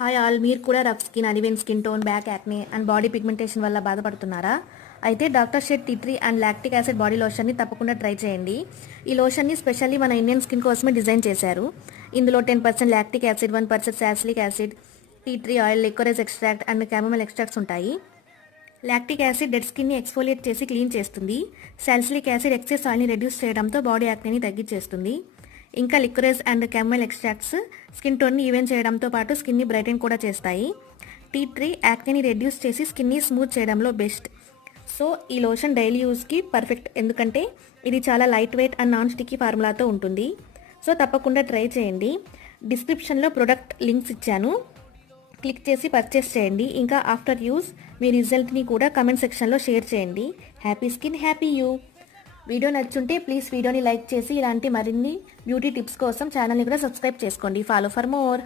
Hi all, మీరు కూడా rough skin, uneven skin tone, back acne and body pigmentation వల్ల బాధపడుతున్నారా? అయితే doctor Sheth tea tree and lactic acid body లోషన్ని తప్పకుండా ట్రై చేయండి. ఈ లోషన్ని స్పెషల్లీ మన ఇండియన్ స్కిన్ కోసమే డిజైన్ చేశారు. ఇందులో 10% lactic acid, 1% salicylic acid, tea tree oil, licorice extract and chamomile extracts ఉంటాయి. లాక్టిక్ యాసిడ్ డెడ్ స్కిన్ని ఎక్స్ఫోలియేట్ చేసి క్లీన్ చేస్తుంది. సాలిసిలిక్ యాసిడ్ ఎక్సెస్ ఆయిల్ని రెడ్యూస్ చేయడంతో బాడీ యాక్నేని తగ్గించేస్తుంది. ఇంకా లిక్వరైజ్ అండ్ క్యామమైల్ ఎక్స్ట్రాక్ట్స్ స్కిన్ టోన్ని ఈవెన్ చేయడంతో పాటు స్కిన్ని బ్రైటన్ కూడా చేస్తాయి. టీ3 యాక్నేని రెడ్యూస్ చేసి స్కిన్ని స్మూత్ చేయడంలో బెస్ట్. సో ఈ లోషన్ డైలీ యూస్కి పర్ఫెక్ట్, ఎందుకంటే ఇది చాలా light weight and non sticky ఫార్ములాతో ఉంటుంది. సో తప్పకుండా ట్రై చేయండి. డిస్క్రిప్షన్లో ప్రొడక్ట్ లింక్స్ ఇచ్చాను, క్లిక్ చేసి పర్చేస్ చేయండి. ఇంకా ఆఫ్టర్ యూస్ మీ రిజల్ట్ని కూడా కమెంట్ సెక్షన్లో షేర్ చేయండి. Happy skin, happy you. Video నచ్చుంటే ప్లీజ్ వీడియోని లైక్ చేసి ఇలాంటి మరిన్ని బ్యూటీ టిప్స్ కోసం ఛానల్ని కూడా సబ్స్క్రైబ్ చేసుకోండి. Follow for more.